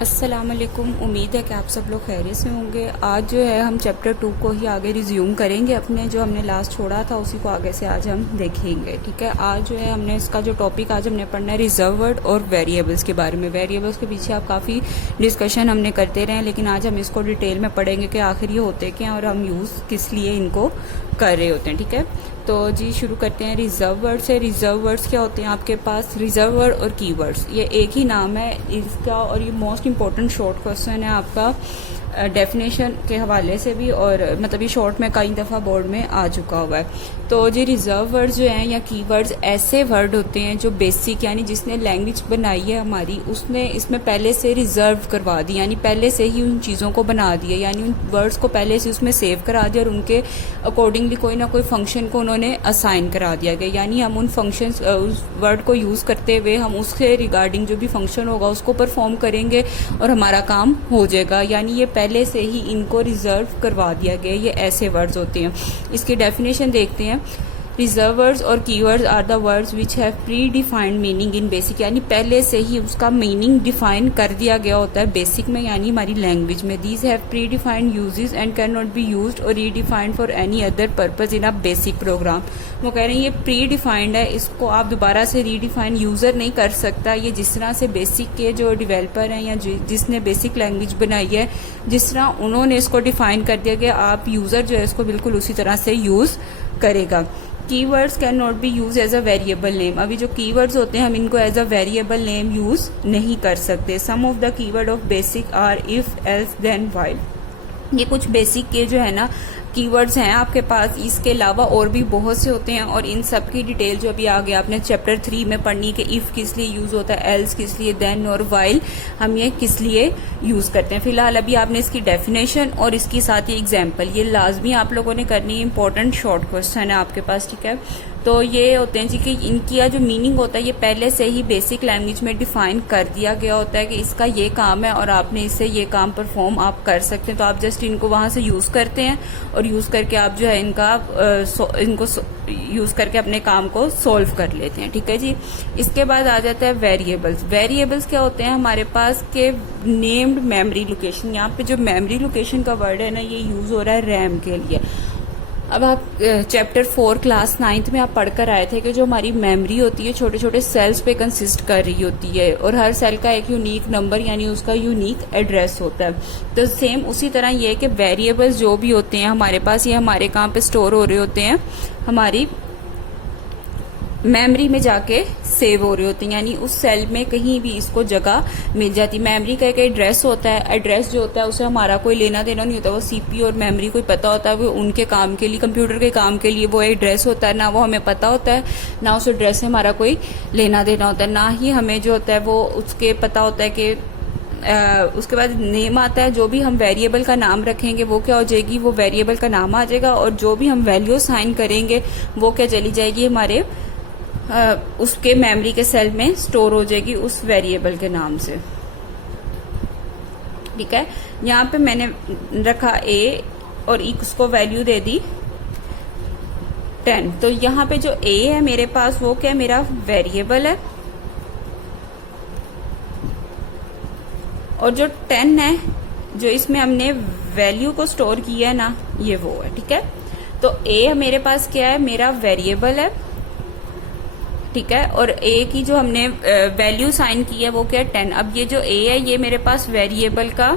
अस्सलाम वालेकुम। उम्मीद है कि आप सब लोग खैरियत से होंगे। आज जो है हम चैप्टर 2 को ही आगे रिज्यूम करेंगे, अपने जो हमने लास्ट छोड़ा था उसी को आगे से आज हम देखेंगे। ठीक है, आज जो है हमने इसका जो टॉपिक आज हमने पढ़ना है रिजर्व वर्ड और वेरिएबल्स के बारे में। वेरिएबल्स के पीछे आप काफ़ी डिस्कशन हमने करते रहे, लेकिन आज हम इसको डिटेल में पढ़ेंगे कि आखिर ये होते क्या और हम यूज़ किस लिए इनको कर रहे होते हैं। ठीक है, तो जी शुरू करते हैं रिजर्व वर्ड से। रिजर्व वर्ड्स क्या होते हैं आपके पास? रिजर्व वर्ड और कीवर्ड्स ये एक ही नाम है इसका, और ये मोस्ट इंपॉर्टेंट शॉर्ट क्वेश्चन है आपका डेफिनेशन के हवाले से भी, और मतलब ये शॉर्ट में कई दफ़ा बोर्ड में आ चुका हुआ है। तो जी रिजर्व वर्ड्स जो हैं या कीवर्ड्स ऐसे वर्ड होते हैं जो बेसिक यानी जिसने लैंग्वेज बनाई है हमारी, उसने इसमें पहले से रिजर्व करवा दी, यानी पहले से ही उन चीज़ों को बना दिया, यानी उन वर्ड्स को पहले से उसमें सेव करा दिया और उनके अकॉर्डिंगली कोई ना कोई फंक्शन को उन्होंने असाइन करा दिया गया। यानी हम उन फंक्शन उस वर्ड को यूज़ करते हुए हम उसके रिगार्डिंग जो भी फंक्शन होगा उसको परफॉर्म करेंगे और हमारा काम हो जाएगा। यानी ये पहले से ही इनको रिजर्व करवा दिया गया, ये ऐसे वर्ड्स होते हैं। इसकी डेफिनेशन देखते हैं। रिजर्व वर्ड्स और keywords are the words which have pre defined meaning in BASIC, यानी पहले से ही उसका मीनिंग डिफाइन कर दिया गया होता है बेसिक में, यानी हमारी लैंग्वेज में। These have pre defined usages and can not be used और redefined for any other purpose in a BASIC program. वो कह रहे हैं ये प्री डिफाइंड है, इसको आप दोबारा से रीडिफाइन यूजर नहीं कर सकता। ये जिस तरह से बेसिक के जो डेवलपर हैं या जिसने बेसिक लैंग्वेज बनाई है, जिस तरह उन्होंने इसको डिफाइन कर दिया गया, आप यूजर जो है इसको बिल्कुल उसी तरह से यूज करेगा। Keywords can not be use as a variable name. अभी जो कीवर्ड्स होते हैं हम इनको as a variable name use नहीं कर सकते। Some of the keyword of BASIC are if, else, then, while. ये कुछ बेसिक के जो है ना कीवर्ड्स हैं आपके पास, इसके अलावा और भी बहुत से होते हैं, और इन सब की डिटेल जो अभी आगे आपने चैप्टर 3 में पढ़नी कि इफ किस लिए यूज होता है, एल्स किस लिए, देन और व्हाइल हम ये किस लिए यूज करते हैं। फिलहाल अभी आपने इसकी डेफिनेशन और इसकी साथ ही एग्जाम्पल ये लाजमी आप लोगों ने करनी, इंपॉर्टेंट शॉर्ट क्वेश्चन है आपके पास। ठीक है, तो ये होते हैं जी कि इनकी जो मीनिंग होता है ये पहले से ही बेसिक लैंग्वेज में डिफाइन कर दिया गया होता है कि इसका ये काम है और आपने इससे ये काम परफॉर्म आप कर सकते हैं। तो आप जस्ट इनको वहां से यूज करते हैं और यूज करके आप जो है इनको यूज करके अपने काम को सोल्व कर लेते हैं। ठीक है जी, इसके बाद आ जाता है वेरिएबल्स। वेरिएबल्स क्या होते हैं हमारे पास के नेम्ड मेमोरी लोकेशन। यहाँ पे जो मेमोरी लोकेशन का वर्ड है ना ये यूज हो रहा है रैम के लिए। अब आप चैप्टर 4 क्लास 9th में आप पढ़कर आए थे कि जो हमारी मेमोरी होती है छोटे छोटे सेल्स पे कंसिस्ट कर रही होती है, और हर सेल का एक यूनिक नंबर यानी उसका यूनिक एड्रेस होता है। तो सेम उसी तरह ये है कि वेरिएबल्स जो भी होते हैं हमारे पास ये हमारे कहाँ पे स्टोर हो रहे होते हैं, हमारी मेमोरी में जाके सेव हो रहे होते हैं, यानी उस सेल में कहीं भी इसको जगह मिल जाती। मेमोरी का एक एड्रेस होता है, एड्रेस जो होता है उसे हमारा कोई लेना देना नहीं होता, वो सीपीयू और मेमोरी को पता होता है, वो उनके काम के लिए, कंप्यूटर के काम के लिए वो एड्रेस होता है, ना वो हमें पता होता है, ना उस एड्रेस से हमारा कोई लेना देना होता है, ना ही हमें जो होता है वो उसके पता होता है कि उसके बाद नेम आता है। जो भी हम वेरिएबल का नाम रखेंगे वो क्या हो जाएगी, वो वेरिएबल का नाम आ जाएगा, और जो भी हम वैल्यू साइन करेंगे वो क्या चली जाएगी हमारे उसके मेमोरी के सेल में स्टोर हो जाएगी उस वेरिएबल के नाम से। ठीक है, यहाँ पे मैंने रखा a और उसको वैल्यू दे दी 10। तो यहाँ पे जो a है मेरे पास वो क्या मेरा वेरिएबल है, और जो 10 है जो इसमें हमने वैल्यू को स्टोर किया है ना ये वो है। ठीक है, तो a मेरे पास क्या है, मेरा वेरिएबल है। ठीक है, और a की जो हमने वैल्यू साइन की है वो क्या है 10। अब ये जो a है ये मेरे पास वेरिएबल का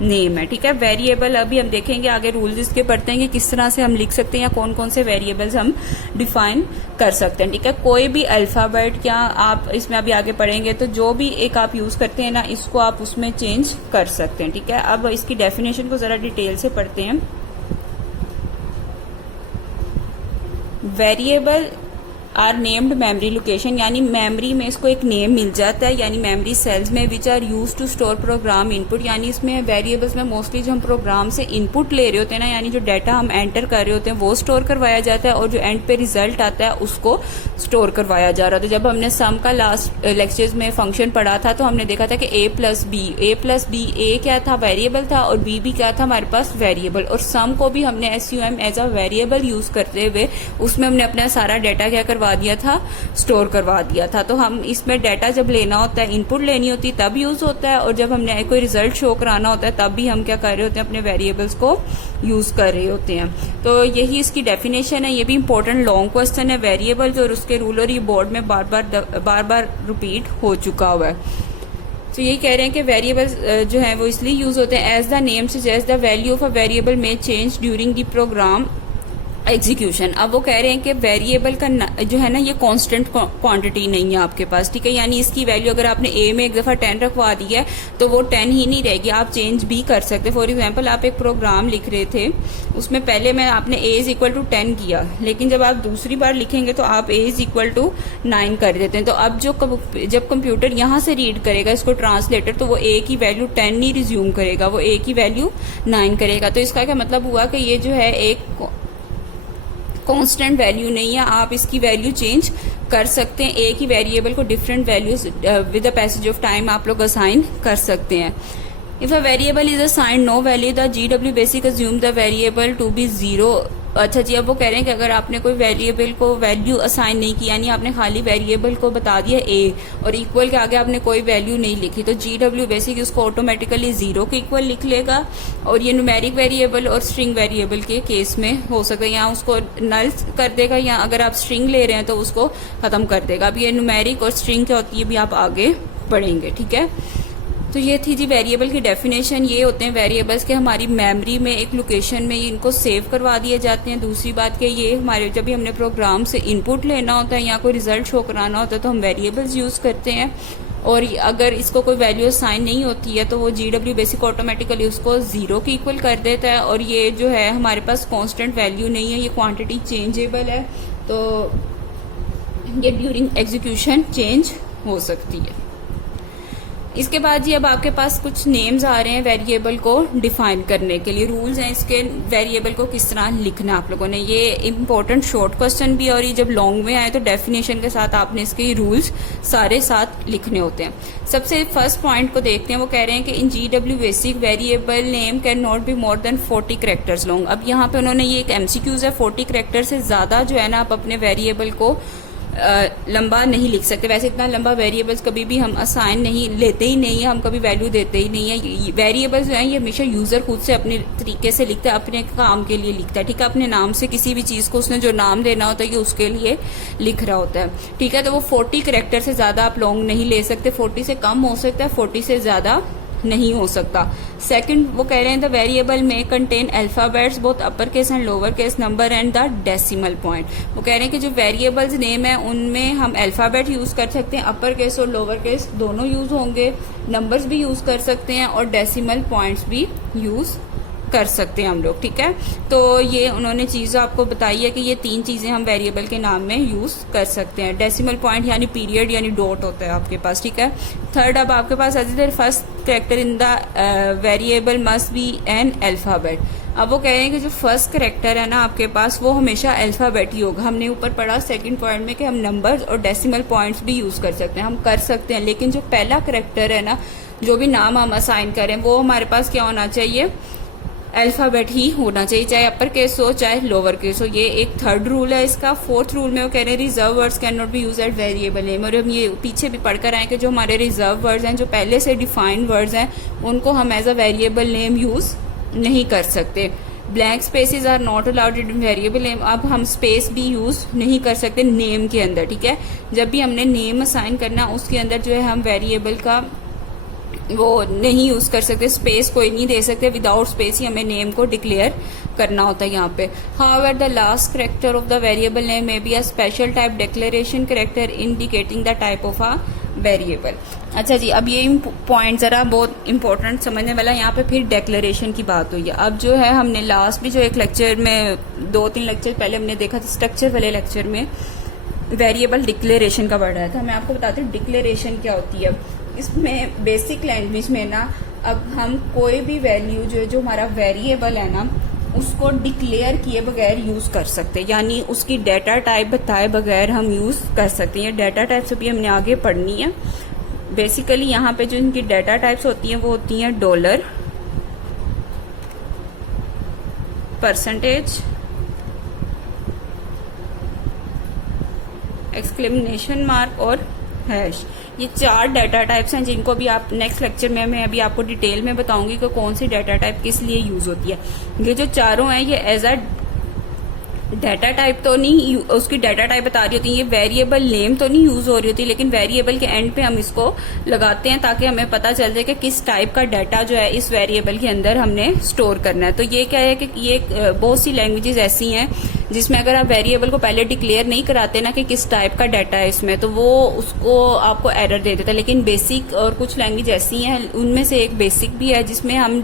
नेम है। ठीक है, वेरिएबल अभी हम देखेंगे आगे रूल्स इसके पढ़ते हैं कि किस तरह से हम लिख सकते हैं या कौन कौन से वेरिएबल्स हम डिफाइन कर सकते हैं। ठीक है, कोई भी अल्फाबेट क्या आप इसमें अभी आगे पढ़ेंगे तो जो भी एक आप यूज करते हैं ना इसको आप उसमें चेंज कर सकते हैं। ठीक है, अब इसकी डेफिनेशन को जरा डिटेल से पढ़ते हैं। Variable are named memory location, यानी मेमोरी में इसको एक नेम मिल जाता है, यानी मेमोरी सेल्स में which are use to store program input. यानी इसमें वेरिएबल्स में मोस्टली जो हम प्रोग्राम से इनपुट ले रहे होते हैं ना, यानी जो डाटा हम एंटर कर रहे होते हैं वो स्टोर करवाया जाता है, और जो एंड पे रिजल्ट आता है उसको स्टोर करवाया जा रहा था। जब हमने सम का लास्ट लेक्चर्स में फंक्शन पढ़ा था तो हमने देखा था कि a प्लस बी, a क्या था वेरिएबल था और b भी क्या था हमारे पास वेरिएबल, और सम को भी हमने SUM as a variable use करते हुए उसमें हमने अपना सारा डाटा क्या करवा करवा दिया था, स्टोर करवा दिया था। तो हम इसमें डाटा जब लेना होता है, इनपुट लेनी होती है तब यूज होता है, और जब हमने कोई रिजल्ट शो कराना होता है तब भी हम क्या कर रहे होते हैं, अपने वेरिएबल्स को यूज कर रहे होते हैं। तो यही इसकी डेफिनेशन है। ये भी इंपॉर्टेंट लॉन्ग क्वेश्चन है। वेरिएबल्स और उसके रूल और ये बोर्ड में बार बार रिपीट हो चुका हुआ है। तो यही कह रहे हैं कि वेरिएबल्स जो है वो इसलिए यूज होते हैं, as the name suggest the value of a variable में change during the program execution. अब वो कह रहे हैं कि वेरिएबल का जो है ना ये कांस्टेंट क्वांटिटी नहीं है आपके पास, ठीक है। यानी इसकी वैल्यू अगर आपने ए में एक दफा 10 रखवा दी है तो वो 10 ही नहीं रहेगी, आप चेंज भी कर सकते। फॉर एग्जांपल आप एक प्रोग्राम लिख रहे थे, उसमें पहले में आपने ए इज इक्वल टू 10 किया, लेकिन जब आप दूसरी बार लिखेंगे तो आप ए इज इक्वल टू 9 कर देते हैं। तो अब जब कंप्यूटर यहाँ से रीड करेगा इसको ट्रांसलेटर, तो वो ए की वैल्यू 10 नहीं रिज्यूम करेगा, वो ए की वैल्यू 9 करेगा। तो इसका क्या मतलब हुआ कि ये जो है एक कांस्टेंट वैल्यू नहीं है, आप इसकी वैल्यू चेंज कर सकते हैं। एक ही वेरिएबल को different values with the passage of time आप लोग असाइन कर सकते हैं। If a variable is assigned no value the GW BASIC assume the variable to be 0। अच्छा जी, अब वो कह रहे हैं कि अगर आपने कोई वेरिएबल को वैल्यू असाइन नहीं की, यानी आपने खाली वेरिएबल को बता दिया ए और इक्वल के आगे आपने कोई वैल्यू नहीं लिखी, तो GW बेसिक उसको ऑटोमेटिकली 0 के इक्वल लिख लेगा। और ये न्यूमेरिक वेरिएबल और स्ट्रिंग वेरिएबल के केस में हो सकता है, यहाँ उसको नल कर देगा, या अगर आप स्ट्रिंग ले रहे हैं तो उसको खत्म कर देगा। अब ये न्यूमेरिक और स्ट्रिंग क्या होती है भी आप आगे पढ़ेंगे, ठीक है। तो ये थी जी वेरिएबल की डेफिनेशन। ये होते हैं वेरिएबल्स के हमारी मेमोरी में एक लोकेशन में इनको सेव करवा दिए जाते हैं। दूसरी बात कि ये हमारे जब भी हमने प्रोग्राम से इनपुट लेना होता है या कोई रिजल्ट शो कराना होता है तो हम वेरिएबल्स यूज करते हैं, और अगर इसको कोई वैल्यू असाइन नहीं होती है तो वो GW बेसिक ऑटोमेटिकली उसको 0 के इक्वल कर देता है। और ये जो है हमारे पास कांस्टेंट वैल्यू नहीं है, ये क्वांटिटी चेंजेबल है, तो ये ड्यूरिंग एग्जीक्यूशन चेंज हो सकती है। इसके बाद जी अब आपके पास कुछ नेम्स आ रहे हैं वेरिएबल को डिफाइन करने के लिए। रूल्स हैं इसके, वेरिएबल को किस तरह लिखना है आप लोगों ने। ये इंपॉर्टेंट शॉर्ट क्वेश्चन भी, और ये जब लॉन्ग में आए तो डेफिनेशन के साथ आपने इसके रूल्स सारे साथ लिखने होते हैं। सबसे फर्स्ट पॉइंट को देखते हैं। वो कह रहे हैं कि इन GW basic variable name can not be more than 40 characters long. अब यहाँ पे उन्होंने ये एक MCQs है, 40 कैरेक्टर से ज्यादा जो है ना आप अपने वेरिएबल को लंबा नहीं लिख सकते। वैसे इतना लंबा वेरिएबल्स कभी भी हम असाइन नहीं लेते ही नहीं है, हम कभी वैल्यू देते ही नहीं है। वेरिएबल्स जो है ये हमेशा यूजर खुद से अपने तरीके से लिखता है, अपने काम के लिए लिखता है, ठीक है। अपने नाम से किसी भी चीज को उसने जो नाम देना होता है ये उसके लिए लिख रहा होता है, ठीक है। तो वो 40 कैरेक्टर से ज्यादा आप लॉन्ग नहीं ले सकते, 40 से कम हो सकता है, 40 से ज्यादा नहीं हो सकता। सेकंड वो कह रहे हैं द वेरिएबल में contain alphabets both upper case and lower case number and the decimal point. वो कह रहे हैं कि जो वेरिएबल्स नेम है उनमें हम अल्फाबेट यूज कर सकते हैं, अपर केस और लोअर केस दोनों यूज होंगे, नंबर्स भी यूज कर सकते हैं और डेसिमल पॉइंट्स भी यूज कर सकते हैं हम लोग, ठीक है। तो ये उन्होंने चीज आपको बताई है कि ये 3 चीजें हम वेरिएबल के नाम में यूज कर सकते हैं। डेसिमल पॉइंट यानी पीरियड यानी डॉट होता है आपके पास, ठीक है। थर्ड, अब आपके पास first character in the variable must be an alphabet. अब वो कह रहे हैं कि जो फर्स्ट कैरेक्टर है ना आपके पास वो हमेशा अल्फाबेट ही होगा। हमने ऊपर पढ़ा सेकंड पॉइंट में कि हम नंबर्स और डेसिमल पॉइंट्स भी यूज कर सकते हैं, हम कर सकते हैं, लेकिन जो पहला कैरेक्टर है ना, जो भी नाम हम असाइन करें वो हमारे पास क्या होना चाहिए, अल्फाबेट ही होना चाहिए, चाहे अपर केस हो चाहे लोअर केस हो। ये एक थर्ड रूल है इसका। फोर्थ रूल में वो कह रहे हैं reserve words can not be use at variable name. और हम ये पीछे भी पढ़कर आए कि जो हमारे रिजर्व वर्ड्स हैं, जो पहले से डिफाइंड वर्ड्स हैं, उनको हम as a variable name use नहीं कर सकते। Blank spaces are not allowed in variable name. अब हम स्पेस भी यूज नहीं कर सकते नेम के अंदर, ठीक है। जब भी हमने नेम असाइन करना उसके अंदर जो है हम वेरिएबल का वो नहीं यूज कर सकते, स्पेस कोई नहीं दे सकते, विदाउट स्पेस ही हमें नेम को डिक्लेयर करना होता है यहाँ पे। However the last character of the variable name may be a special type declaration character indicating the type of a variable. अच्छा जी, अब ये पॉइंट जरा बहुत इंपॉर्टेंट समझने वाला, यहाँ पे फिर डिक्लेरेशन की बात हुई है। अब जो है हमने लास्ट भी जो एक लेक्चर में 2-3 लेक्चर पहले हमने देखा था, स्ट्रक्चर वाले लेक्चर में वेरिएबल डिक्लेरेशन का वर्ड आया था। मैं आपको बताती हूँ डिक्लेरेशन क्या होती है। इसमें बेसिक लैंग्वेज में ना अब हम कोई भी वैल्यू जो हमारा वेरिएबल है ना उसको डिक्लेयर किए बगैर यूज कर सकते हैं, यानी उसकी डेटा टाइप बताए बगैर हम यूज कर सकते हैं। ये डेटा टाइप्स भी हमने आगे पढ़नी है। बेसिकली यहाँ पे जो इनकी डेटा टाइप्स होती हैं वो होती हैं $, %, एक्सक्लेमेशन मार्क और हैश। ये 4 डाटा टाइप्स हैं जिनको भी आप नेक्स्ट लेक्चर में मैं अभी आपको डिटेल में बताऊंगी कि कौन सी डाटा टाइप किस लिए यूज होती है। ये जो चारों हैं ये एज अ डाटा टाइप तो नहीं, उसकी डाटा टाइप बता रही होती है, ये वेरिएबल नेम तो नहीं यूज हो रही होती, लेकिन वेरिएबल के एंड पे हम इसको लगाते हैं ताकि हमें पता चल जाए कि किस टाइप का डाटा जो है इस वेरिएबल के अंदर हमने स्टोर करना है। तो ये क्या है कि ये बहुत सी लैंग्वेजेस ऐसी हैं जिसमें अगर आप वेरिएबल को पहले डिक्लेयर नहीं कराते ना कि किस टाइप का डाटा है इसमें, तो वो उसको आपको एरर दे देता है। लेकिन बेसिक और कुछ लैंग्वेज ऐसी हैं, उनमें से एक बेसिक भी है जिसमें हम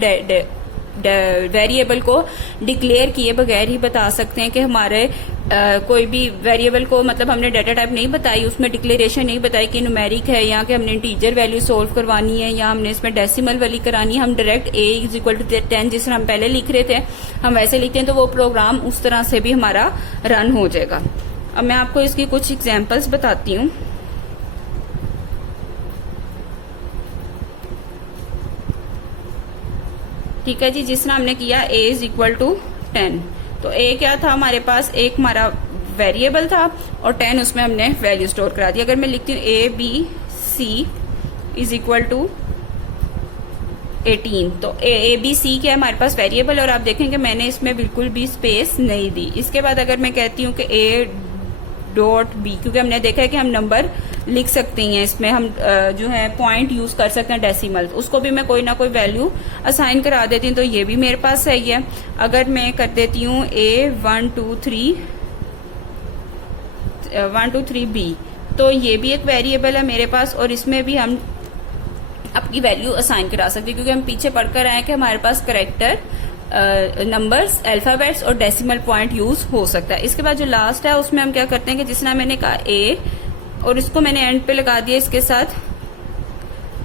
वेरिएबल को डिक्लेयर किए बगैर ही बता सकते हैं कि हमारे कोई भी वेरिएबल को, मतलब हमने डाटा टाइप नहीं बताई, उसमें डिक्लेरेशन नहीं बताई कि न्यूमेरिक है या कि हमने इंटीजर वैल्यू सोल्व करवानी है या हमने इसमें डेसिमल वाली करानी है। हम डायरेक्ट a = 10 जिस तरह हम पहले लिख रहे थे हम वैसे लिखते हैं, तो वो प्रोग्राम उस तरह से भी हमारा रन हो जाएगा। अब मैं आपको इसकी कुछ एग्जाम्पल्स बताती हूँ। ठीक है जी, जिस तरह हमने किया a = 10, तो a क्या था हमारे पास, एक हमारा वेरिएबल था और 10 उसमें हमने वैल्यू स्टोर करा दी। अगर मैं लिखती हूँ ABC = 18, तो ABC क्या है हमारे पास वेरिएबल, और आप देखेंगे मैंने इसमें बिल्कुल भी स्पेस नहीं दी। इसके बाद अगर मैं कहती हूँ कि A.B, क्योंकि हमने देखा है कि हम नंबर लिख सकते हैं इसमें, हम जो है पॉइंट यूज कर सकते हैं डेसिमल, उसको भी मैं कोई ना कोई वैल्यू असाइन करा देती हूँ, तो ये भी मेरे पास सही है। अगर मैं कर देती हूँ A123B, तो ये भी एक वेरिएबल है मेरे पास और इसमें भी हम अपनी वैल्यू असाइन करा सकते हैं, क्योंकि हम पीछे पढ़कर आए कि हमारे पास करेक्टर, नंबर्स, अल्फाबेट्स और डेसिमल पॉइंट यूज हो सकता है। इसके बाद जो लास्ट है उसमें हम क्या करते हैं कि जिस तरह मैंने कहा A और इसको मैंने एंड पे लगा दिया इसके साथ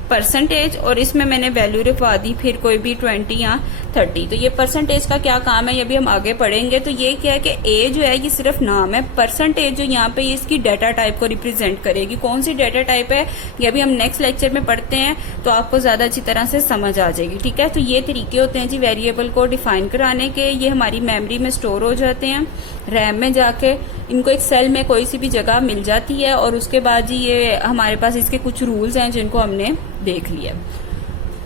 परसेंटेज, और इसमें मैंने वैल्यू लिखवा दी फिर कोई भी 20 या 30। तो ये परसेंटेज का क्या काम है ये भी हम आगे पढ़ेंगे। तो ये क्या है कि A जो है ये सिर्फ नाम है, परसेंटेज जो यहाँ पे इसकी डाटा टाइप को रिप्रेजेंट करेगी। कौन सी डाटा टाइप है ये भी हम नेक्स्ट लेक्चर में पढ़ते हैं, तो आपको ज्यादा अच्छी तरह से समझ आ जाएगी। ठीक है, तो ये तरीके होते हैं जी वेरिएबल को डिफाइन कराने के। ये हमारी मेमोरी में स्टोर हो जाते हैं, रैम में जाके इनको एक सेल में कोई सी भी जगह मिल जाती है, और उसके बाद जी ये हमारे पास इसके कुछ रूल्स हैं जिनको हमने देख लिया।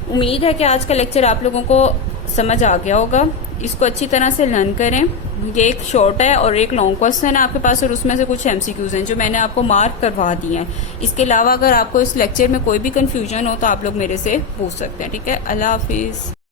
उम्मीद है कि आज का लेक्चर आप लोगों को समझ आ गया होगा। इसको अच्छी तरह से लर्न करें। ये एक शॉर्ट है और एक लॉन्ग क्वेश्चन है आपके पास, और उसमें से कुछ MCQs हैं जो मैंने आपको मार्क करवा दिए हैं। इसके अलावा अगर आपको इस लेक्चर में कोई भी कंफ्यूजन हो तो आप लोग मेरे से पूछ सकते हैं। ठीक है, अल्लाह हाफिज।